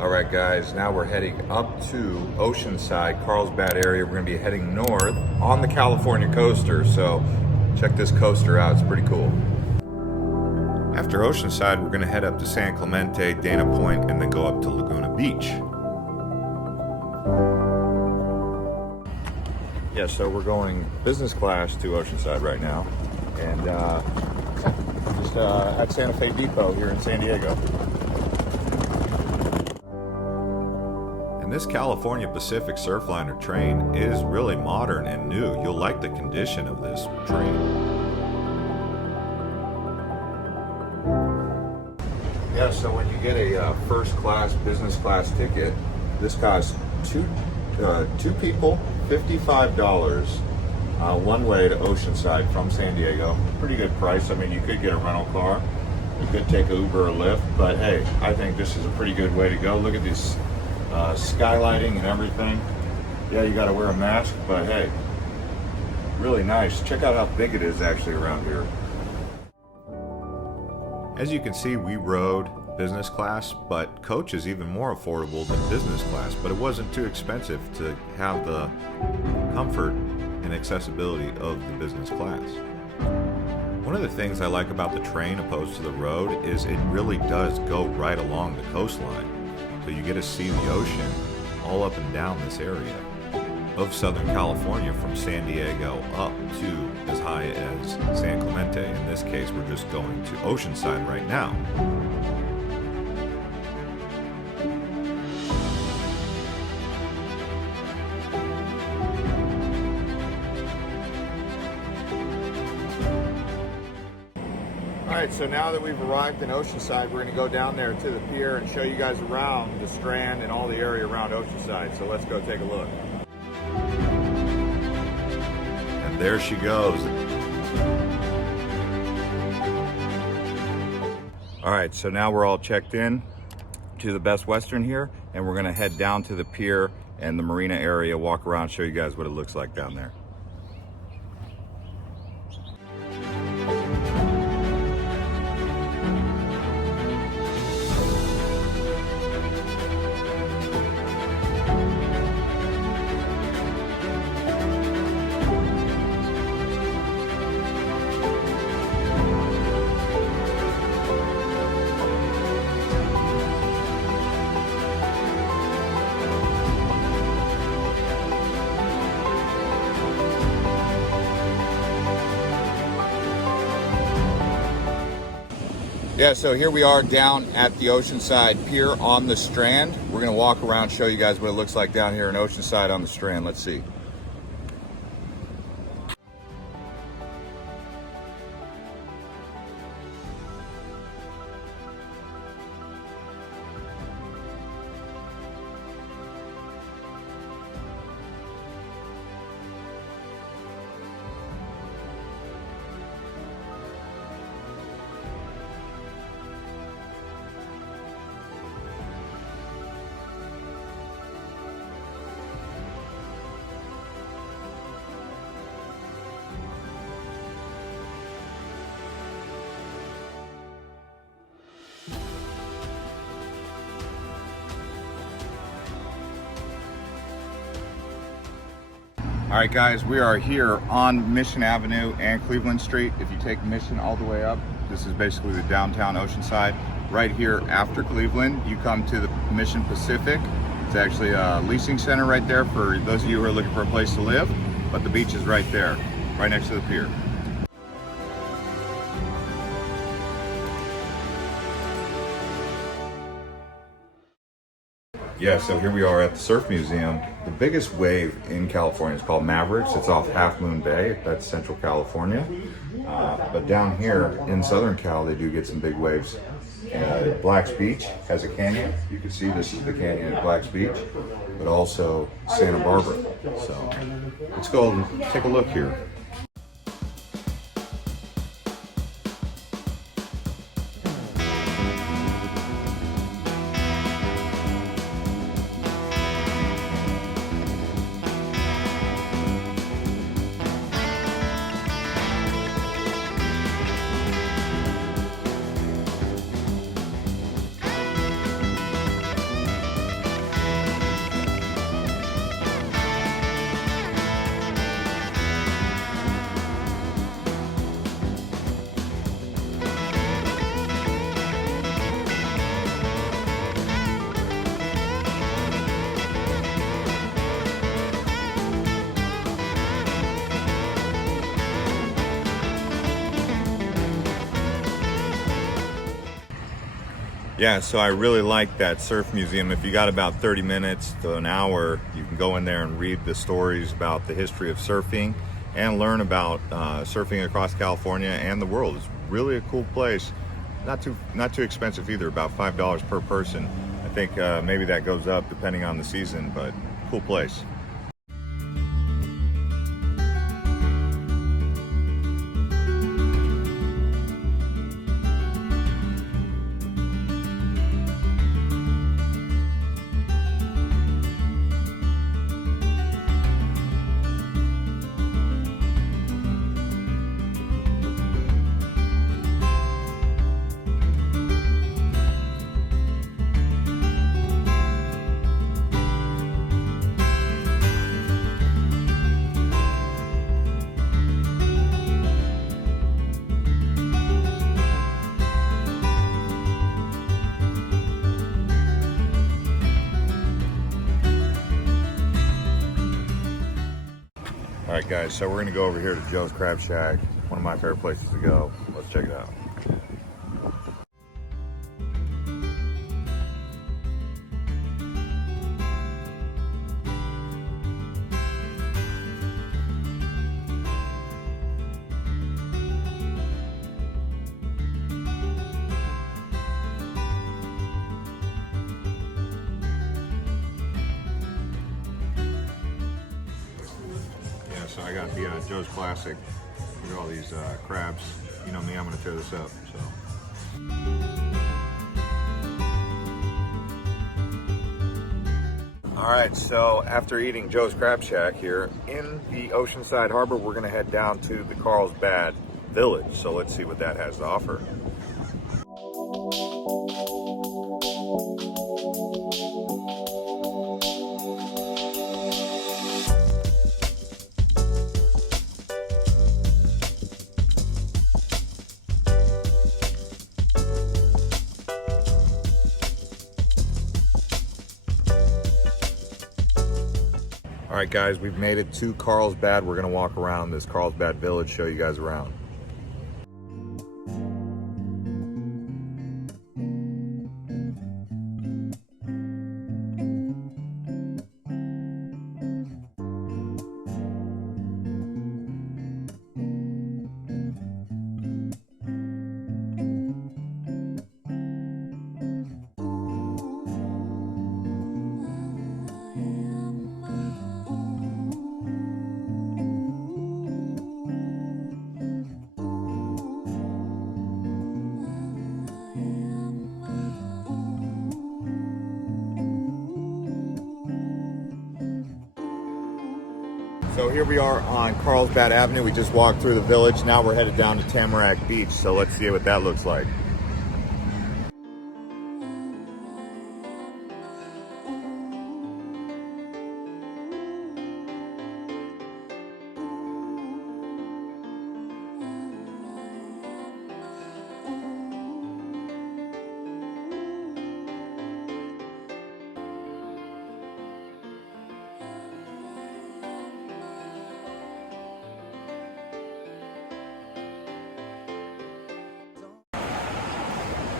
All right, guys, now we're heading up to Oceanside, Carlsbad area. We're gonna be heading north on the California coaster. So check this coaster out, it's pretty cool. After Oceanside, we're gonna head up to San Clemente, Dana Point, and then go up to Laguna Beach. Yeah, so we're going business class to Oceanside right now. And just at Santa Fe Depot here in San Diego. And this California Pacific Surfliner train is really modern and new. You'll like the condition of this train. Yeah, so when you get a first class business class ticket, this costs two people $55 one way to Oceanside from San Diego. Pretty good price. I mean, you could get a rental car, you could take an Uber or Lyft, but hey, I think this is a pretty good way to go. Look at this skylighting and everything. Yeah, you got to wear a mask, but hey, really nice. Check out how big it is actually around here. As you can see, we rode business class, but coach is even more affordable than business class, but it wasn't too expensive to have the comfort and accessibility of the business class. One of the things I like about the train opposed to the road is it really does go right along the coastline. So you get to see the ocean all up and down this area of Southern California, from San Diego up to as high as San Clemente. In this case, we're just going to Oceanside right now. Alright, so now that we've arrived in Oceanside, we're going to go down there to the pier and show you guys around the Strand and all the area around Oceanside. So let's go take a look. And there she goes. Alright, so now we're all checked in to the Best Western here, and we're going to head down to the pier and the marina area, walk around, show you guys what it looks like down there. Yeah, so here we are down at the Oceanside Pier on the Strand. We're gonna walk around, show you guys what it looks like down here in Oceanside on the Strand. Let's see. All right, guys, we are here on Mission Avenue and Cleveland Street. If you take Mission all the way up, this is basically the downtown Oceanside. Right here after Cleveland, you come to the Mission Pacific. It's actually a leasing center right there for those of you who are looking for a place to live, but the beach is right there, right next to the pier. Yeah, so here we are at the Surf Museum. The biggest wave in California is called Mavericks. It's off Half Moon Bay, that's Central California. But down here in Southern Cal, they do get some big waves. Black's Beach has a canyon. You can see this is the canyon at Black's Beach, but also Santa Barbara. So let's go and take a look here. Yeah, so I really like that surf museum. If you got about 30 minutes to an hour, you can go in there and read the stories about the history of surfing and learn about surfing across California and the world. It's really a cool place. Not too expensive either, about $5 per person. I think maybe that goes up depending on the season, but cool place. All right, guys, so we're gonna go over here to Joe's Crab Shack, one of my favorite places to go. Let's check it out. So I got the Joe's Classic. Look at all these crabs. You know me, I'm gonna tear this up. All right, so after eating Joe's Crab Shack here in the Oceanside Harbor, we're gonna head down to the Carlsbad Village. So let's see what that has to offer. All right, guys, we've made it to Carlsbad. We're gonna walk around this Carlsbad Village, show you guys around. So here we are on Carlsbad Avenue. We just walked through the village. Now we're headed down to Tamarack Beach. So let's see what that looks like.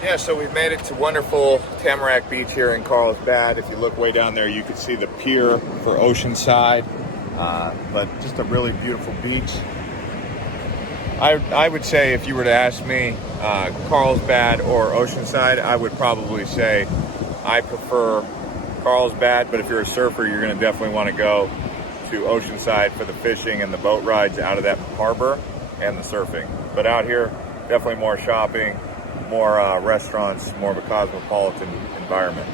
Yeah, so we've made it to wonderful Tamarack Beach here in Carlsbad. If you look way down there, you can see the pier for Oceanside, but just a really beautiful beach. I would say if you were to ask me Carlsbad or Oceanside, I would probably say I prefer Carlsbad, but if you're a surfer, you're going to definitely want to go to Oceanside for the fishing and the boat rides out of that harbor and the surfing. But out here, definitely more shopping, more restaurants, more of a cosmopolitan environment.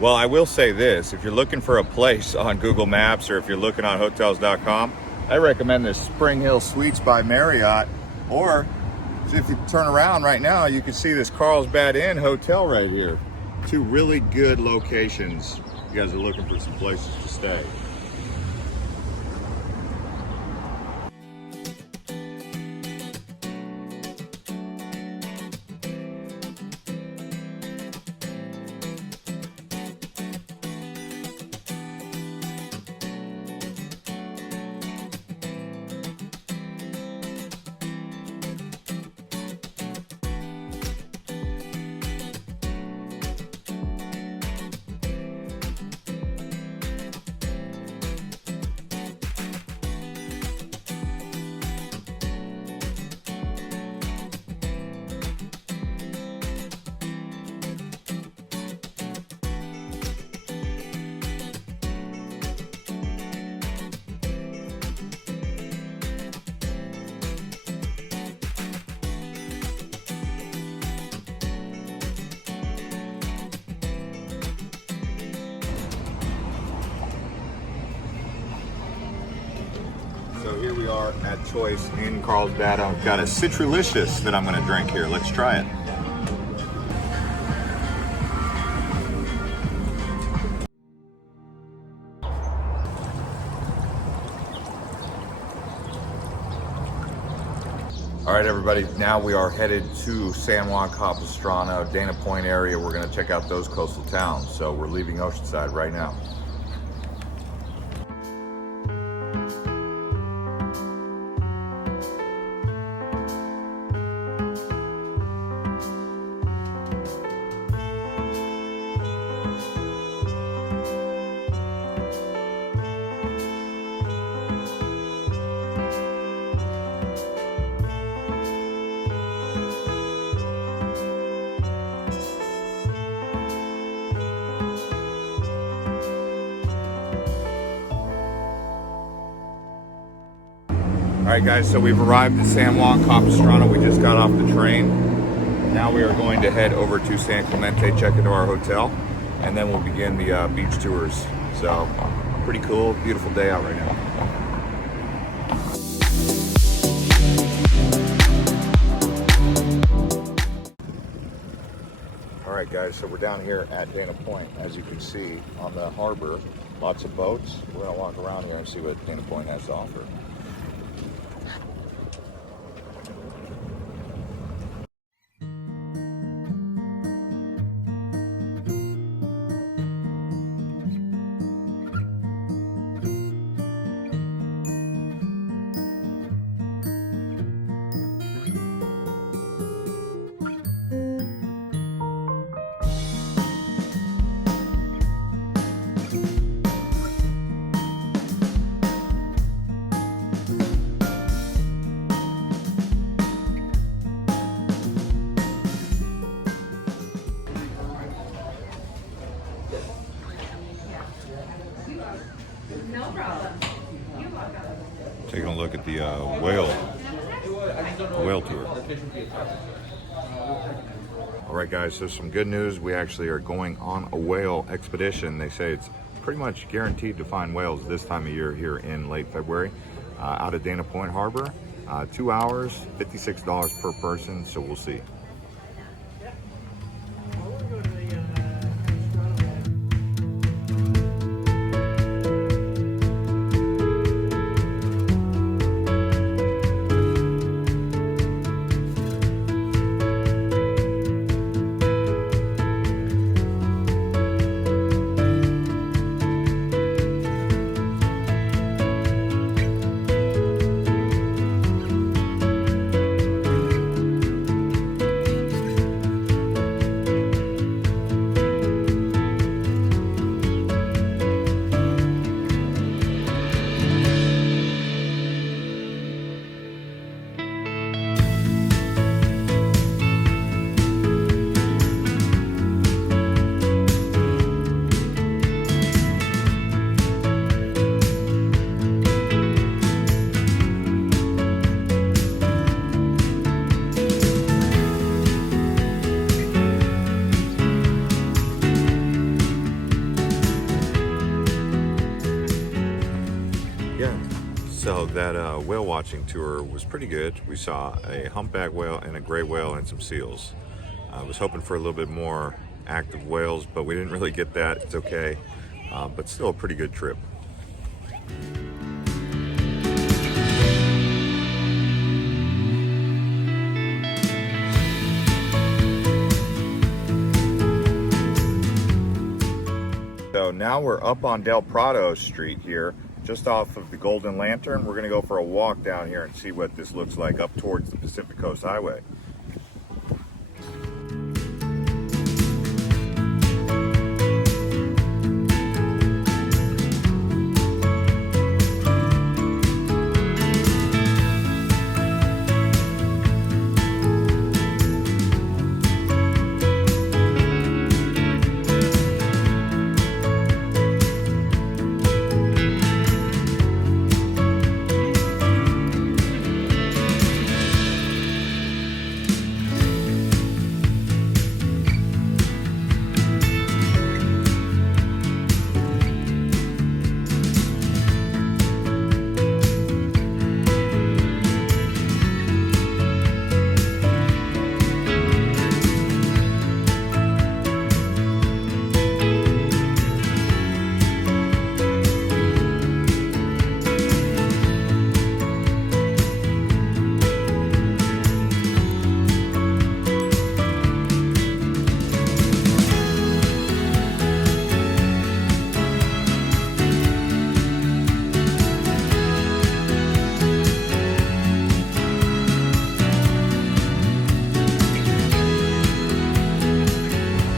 Well, I will say this, if you're looking for a place on Google Maps or if you're looking on hotels.com, I recommend this Spring Hill Suites by Marriott or So if you turn around right now, you can see this Carlsbad Inn hotel right here. Two really good locations. You guys are looking for some places to stay. So here we are at Choice in Carlsbad. I've got a Citrulicious that I'm going to drink here. Let's try it. All right, everybody, now we are headed to San Juan Capistrano, Dana Point area. We're going to check out those coastal towns. So we're leaving Oceanside right now. All right, guys, so we've arrived at San Juan Capistrano. We just got off the train. Now we are going to head over to San Clemente, check into our hotel, and then we'll begin the beach tours. So, pretty cool, beautiful day out right now. All right, guys, so we're down here at Dana Point. As you can see on the harbor, lots of boats. We're gonna walk around here and see what Dana Point has to offer. Taking a look at the whale tour. All right, guys, so some good news. We actually are going on a whale expedition. They say it's pretty much guaranteed to find whales this time of year here in late February out of Dana Point Harbor. 2 hours, $56 per person, so we'll see. So that whale watching tour was pretty good. We saw a humpback whale and a gray whale and some seals. I was hoping for a little bit more active whales, but we didn't really get that. It's okay, but still a pretty good trip. So now we're up on Del Prado Street here, just off of the Golden Lantern. We're gonna go for a walk down here and see what this looks like up towards the Pacific Coast Highway.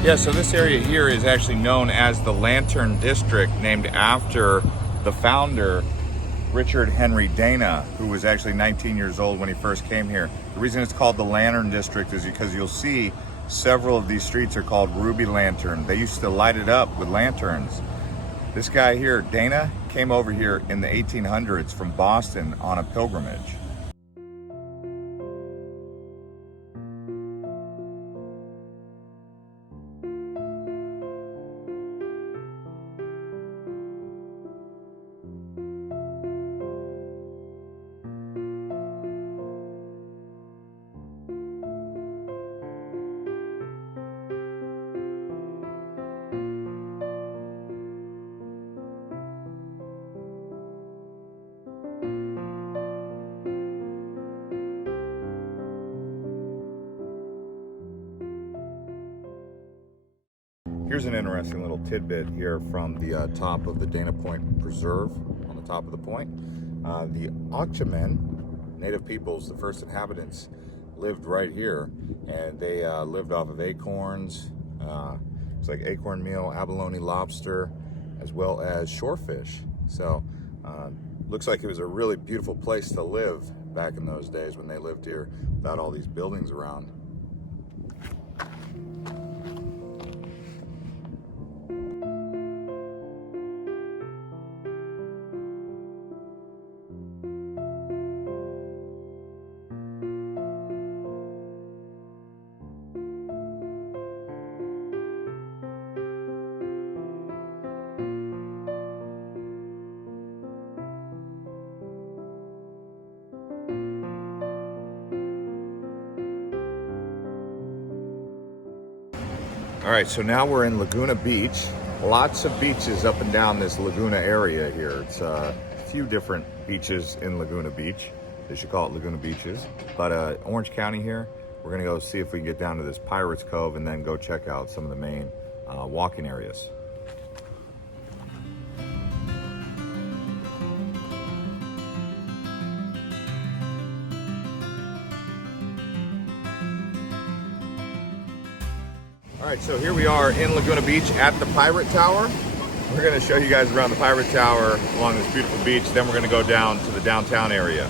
Yeah, so this area here is actually known as the Lantern District, named after the founder, Richard Henry Dana, who was actually 19 years old when he first came here. The reason it's called the Lantern District is because you'll see several of these streets are called Ruby Lantern. They used to light it up with lanterns. This guy here, Dana, came over here in the 1800s from Boston on a pilgrimage. Here's an interesting little tidbit here from the top of the Dana Point Preserve, on the top of the point. The Ochamen, native peoples, the first inhabitants, lived right here, and they lived off of acorns. It's like acorn meal, abalone lobster, as well as shorefish. So looks like it was a really beautiful place to live back in those days when they lived here without all these buildings around. All right, so now we're in Laguna Beach. Lots of beaches up and down this Laguna area here. It's a few different beaches in Laguna Beach. They should call it Laguna Beaches. But Orange County here, we're gonna go see if we can get down to this Pirates Cove and then go check out some of the main walking areas. All right, so here we are in Laguna Beach at the Pirate Tower. We're gonna show you guys around the Pirate Tower along this beautiful beach, then we're gonna go down to the downtown area.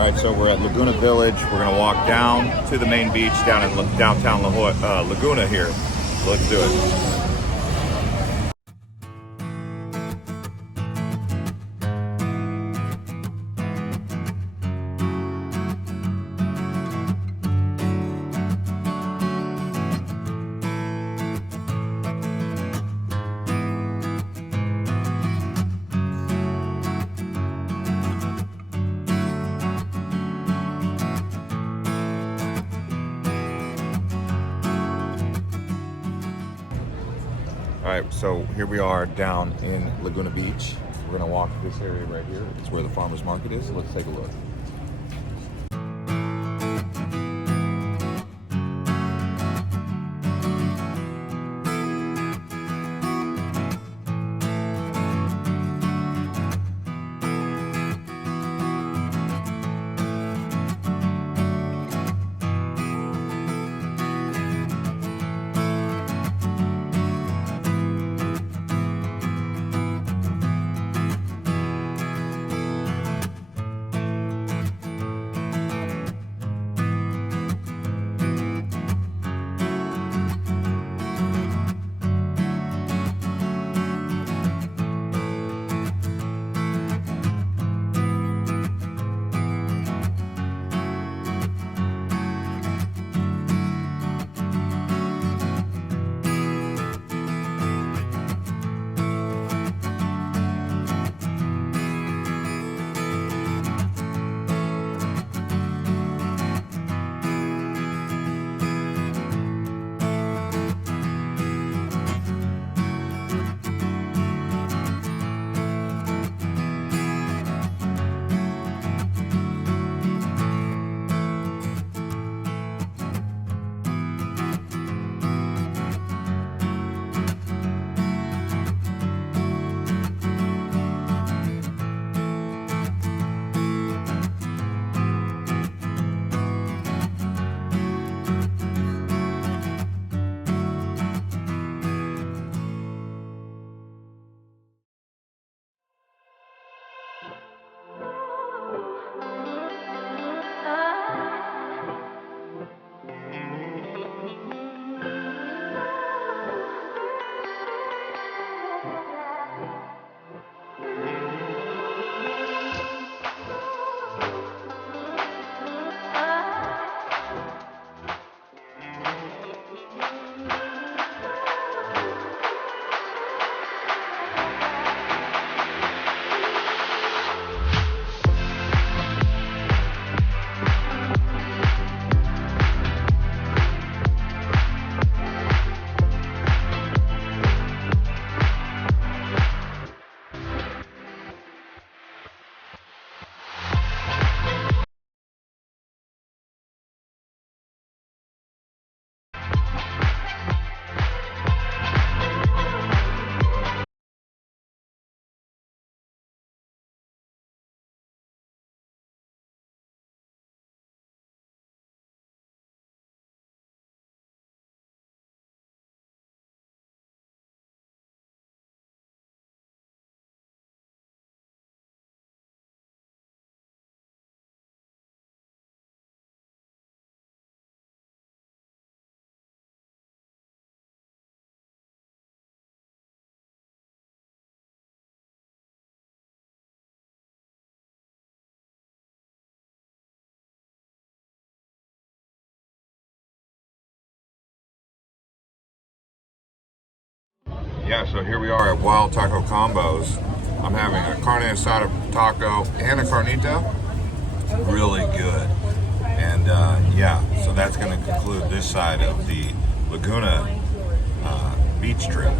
All right, so we're at Laguna Village. We're gonna walk down to the main beach down in downtown Laguna here. So let's do it. All right, so here we are down in Laguna Beach. We're gonna walk this area right here. It's where the farmer's market is. Let's take a look. Yeah, so here we are at Wild Taco Combos. I'm having a carne asada taco and a carnita. Really good. And yeah, so that's going to conclude this side of the Laguna Beach trip.